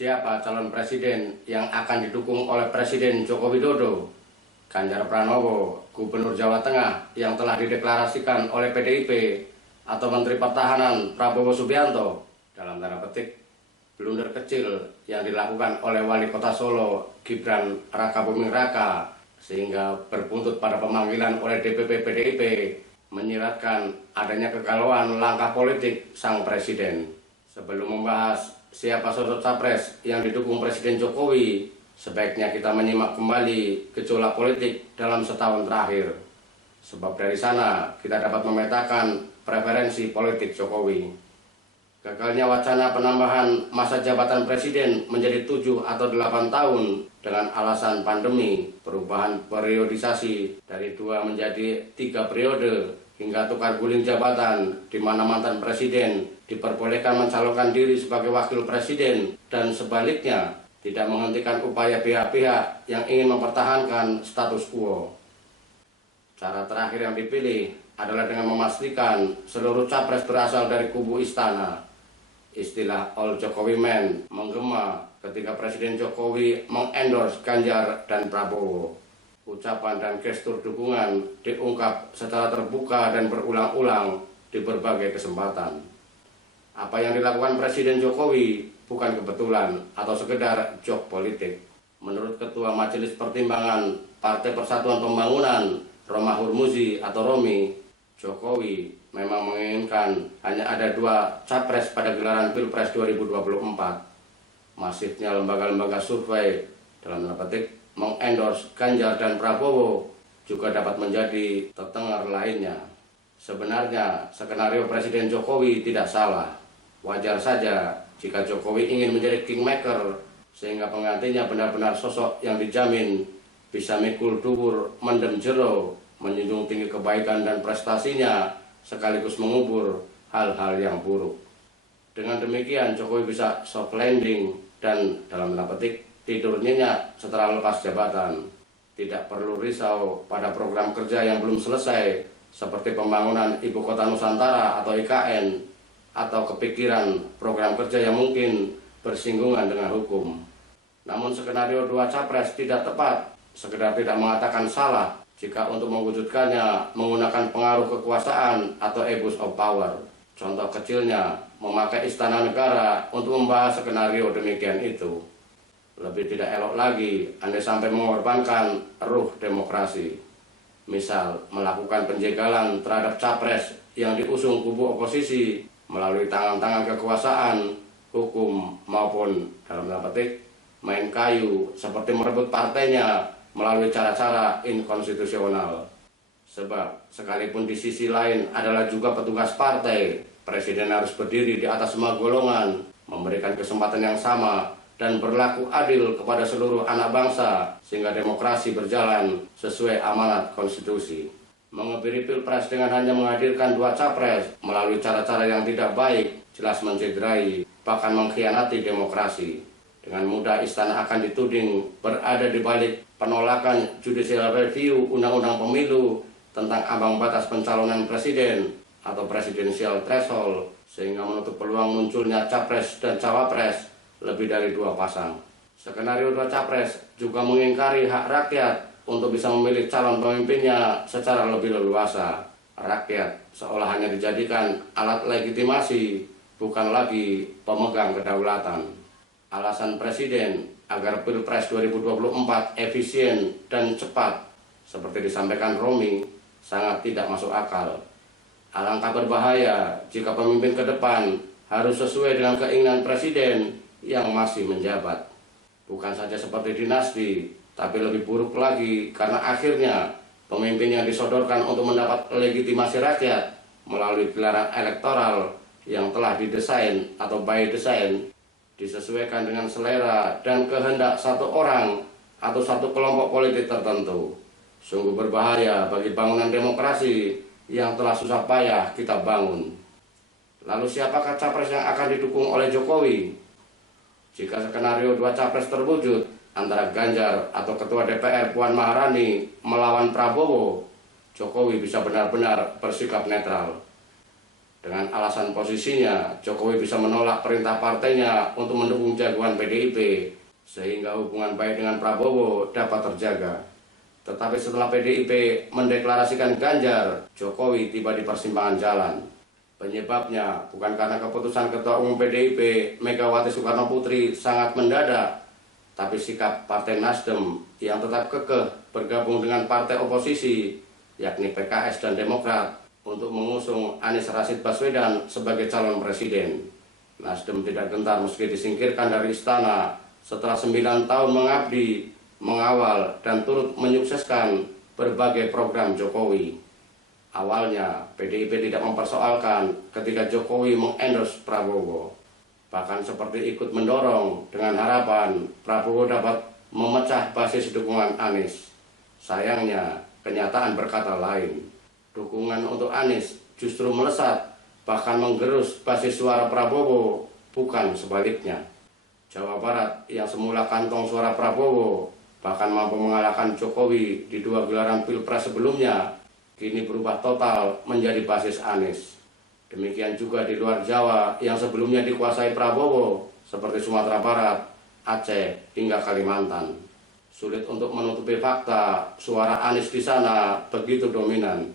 Siapa calon presiden yang akan didukung oleh Presiden Joko Widodo? Ganjar Pranowo, Gubernur Jawa Tengah yang telah dideklarasikan oleh PDIP, atau Menteri Pertahanan Prabowo Subianto? Dalam tanda petik, blunder kecil yang dilakukan oleh Wali Kota Solo Gibran Rakabuming Raka sehingga berbuntut pada pemanggilan oleh DPP PDIP menyiratkan adanya kegalauan langkah politik sang presiden. Sebelum membahas siapa sosok capres yang didukung Presiden Jokowi, sebaiknya kita menyimak kembali gejolak politik dalam setahun terakhir. Sebab dari sana kita dapat memetakan preferensi politik Jokowi. Gagalnya wacana penambahan masa jabatan presiden menjadi 7 atau 8 tahun dengan alasan pandemi, perubahan periodisasi dari 2 menjadi 3 periode, hingga tukar guling jabatan di mana mantan presiden diperbolehkan mencalonkan diri sebagai wakil presiden dan sebaliknya tidak menghentikan upaya pihak-pihak yang ingin mempertahankan status quo. Cara terakhir yang dipilih adalah dengan memastikan seluruh capres berasal dari kubu istana. Istilah All Jokowi Men menggema ketika Presiden Jokowi mengendorse Ganjar dan Prabowo. Ucapan dan gestur dukungan diungkap secara terbuka dan berulang-ulang di berbagai kesempatan. Apa yang dilakukan Presiden Jokowi bukan kebetulan atau sekedar jok politik. Menurut Ketua Majelis Pertimbangan Partai Persatuan Pembangunan, Roma Hurmuzi atau Romi, Jokowi memang menginginkan hanya ada 2 capres pada gelaran Pilpres 2024. Masifnya lembaga-lembaga survei dalam tanda petik mengendorse Ganjar dan Prabowo juga dapat menjadi tetengar lainnya. Sebenarnya skenario Presiden Jokowi tidak salah. Wajar saja jika Jokowi ingin menjadi kingmaker sehingga penggantinya benar-benar sosok yang dijamin bisa mikul dhuwur mendem jero, menjunjung tinggi kebaikan dan prestasinya sekaligus mengubur hal-hal yang buruk. Dengan demikian Jokowi bisa soft landing dan dalam tanda petik tidur nyenyak setelah lepas jabatan. Tidak perlu risau pada program kerja yang belum selesai seperti pembangunan Ibu Kota Nusantara atau IKN, atau kepikiran program kerja yang mungkin bersinggungan dengan hukum. Namun skenario 2 capres tidak tepat, sekedar tidak mengatakan salah jika untuk mewujudkannya menggunakan pengaruh kekuasaan atau abuse of power. Contoh kecilnya memakai istana negara untuk membahas skenario demikian itu. Lebih tidak elok lagi andai sampai mengorbankan ruh demokrasi. Misal melakukan penjegalan terhadap capres yang diusung kubu oposisi melalui tangan-tangan kekuasaan, hukum maupun dalam tanda petik main kayu seperti merebut partainya melalui cara-cara inkonstitusional. Sebab sekalipun di sisi lain adalah juga petugas partai, presiden harus berdiri di atas semua golongan, memberikan kesempatan yang sama dan berlaku adil kepada seluruh anak bangsa sehingga demokrasi berjalan sesuai amanat konstitusi. Mengebiri Pilpres dengan hanya menghadirkan 2 capres melalui cara-cara yang tidak baik jelas mencederai bahkan mengkhianati demokrasi. Dengan mudah istana akan dituding berada di balik penolakan judicial review Undang-Undang Pemilu tentang ambang batas pencalonan presiden atau presidensial threshold sehingga menutup peluang munculnya capres dan cawapres lebih dari 2 pasang. Skenario 2 capres juga mengingkari hak rakyat untuk bisa memilih calon pemimpinnya secara lebih leluasa. Rakyat seolah hanya dijadikan alat legitimasi, bukan lagi pemegang kedaulatan. Alasan presiden agar Pilpres 2024 efisien dan cepat, seperti disampaikan Romi, sangat tidak masuk akal. Alangkah berbahaya jika pemimpin ke depan harus sesuai dengan keinginan presiden yang masih menjabat. Bukan saja seperti dinasti, tapi lebih buruk lagi karena akhirnya pemimpin yang disodorkan untuk mendapat legitimasi rakyat melalui gelaran elektoral yang telah didesain atau by design disesuaikan dengan selera dan kehendak satu orang atau satu kelompok politik tertentu. Sungguh berbahaya bagi bangunan demokrasi yang telah susah payah kita bangun. Lalu siapakah capres yang akan didukung oleh Jokowi? Jika skenario 2 capres terwujud antara Ganjar atau Ketua DPR Puan Maharani melawan Prabowo, Jokowi bisa benar-benar bersikap netral. Dengan alasan posisinya, Jokowi bisa menolak perintah partainya untuk mendukung jagoan PDIP, sehingga hubungan baik dengan Prabowo dapat terjaga. Tetapi setelah PDIP mendeklarasikan Ganjar, Jokowi tiba di persimpangan jalan. Penyebabnya bukan karena keputusan Ketua Umum PDIP Megawati Soekarno Putri sangat mendadak, tapi sikap Partai Nasdem yang tetap kekeh bergabung dengan partai oposisi, yakni PKS dan Demokrat, untuk mengusung Anies Rashid Baswedan sebagai calon presiden. Nasdem tidak gentar meski disingkirkan dari istana setelah 9 tahun mengabdi, mengawal, dan turut menyukseskan berbagai program Jokowi. Awalnya, PDIP tidak mempersoalkan ketika Jokowi mengendorse Prabowo. Bahkan seperti ikut mendorong dengan harapan Prabowo dapat memecah basis dukungan Anies. Sayangnya, kenyataan berkata lain. Dukungan untuk Anies justru melesat, bahkan menggerus basis suara Prabowo, bukan sebaliknya. Jawa Barat yang semula kantong suara Prabowo, bahkan mampu mengalahkan Jokowi di 2 gelaran Pilpres sebelumnya, kini berubah total menjadi basis Anies. Demikian juga di luar Jawa yang sebelumnya dikuasai Prabowo, seperti Sumatera Barat, Aceh, hingga Kalimantan. Sulit untuk menutupi fakta, suara Anies di sana begitu dominan.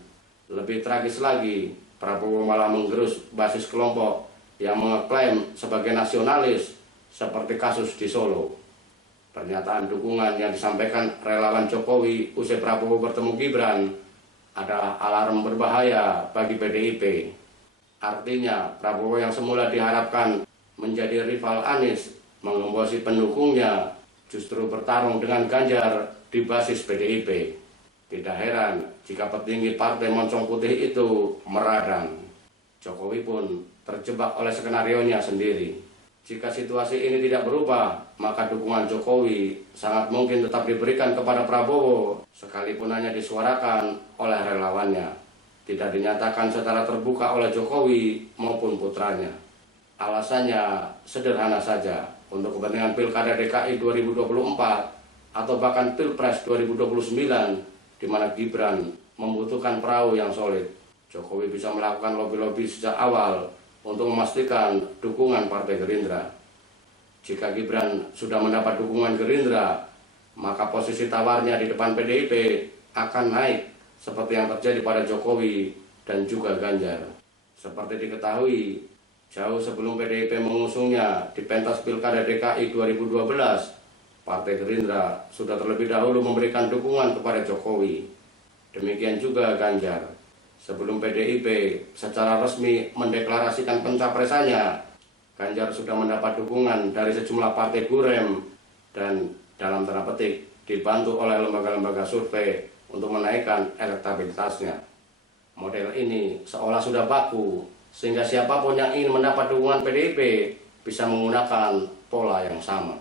Lebih tragis lagi, Prabowo malah menggerus basis kelompok yang mengeklaim sebagai nasionalis, seperti kasus di Solo. Pernyataan dukungan yang disampaikan relawan Jokowi usai Prabowo bertemu Gibran adalah alarm berbahaya bagi PDIP. Artinya, Prabowo yang semula diharapkan menjadi rival Anies, mengembosi pendukungnya, justru bertarung dengan Ganjar di basis PDIP. Tidak heran jika petinggi partai moncong putih itu meradang. Jokowi pun terjebak oleh skenarionya sendiri. Jika situasi ini tidak berubah, maka dukungan Jokowi sangat mungkin tetap diberikan kepada Prabowo, sekalipun hanya disuarakan oleh relawannya. Tidak dinyatakan secara terbuka oleh Jokowi maupun putranya. Alasannya sederhana saja, untuk kepentingan Pilkada DKI 2024 atau bahkan Pilpres 2029, di mana Gibran membutuhkan perahu yang solid. Jokowi bisa melakukan lobi-lobi sejak awal untuk memastikan dukungan Partai Gerindra. Jika Gibran sudah mendapat dukungan Gerindra, maka posisi tawarnya di depan PDIP akan naik seperti yang terjadi pada Jokowi dan juga Ganjar. Seperti diketahui, jauh sebelum PDIP mengusungnya di pentas Pilkada DKI 2012, Partai Gerindra sudah terlebih dahulu memberikan dukungan kepada Jokowi. Demikian juga Ganjar. Sebelum PDIP secara resmi mendeklarasikan pencapresannya, Ganjar sudah mendapat dukungan dari sejumlah partai gurem dan dalam tanda petik dibantu oleh lembaga-lembaga survei untuk menaikkan elektabilitasnya. Model ini seolah sudah baku, sehingga siapapun yang ingin mendapat dukungan PDIP bisa menggunakan pola yang sama.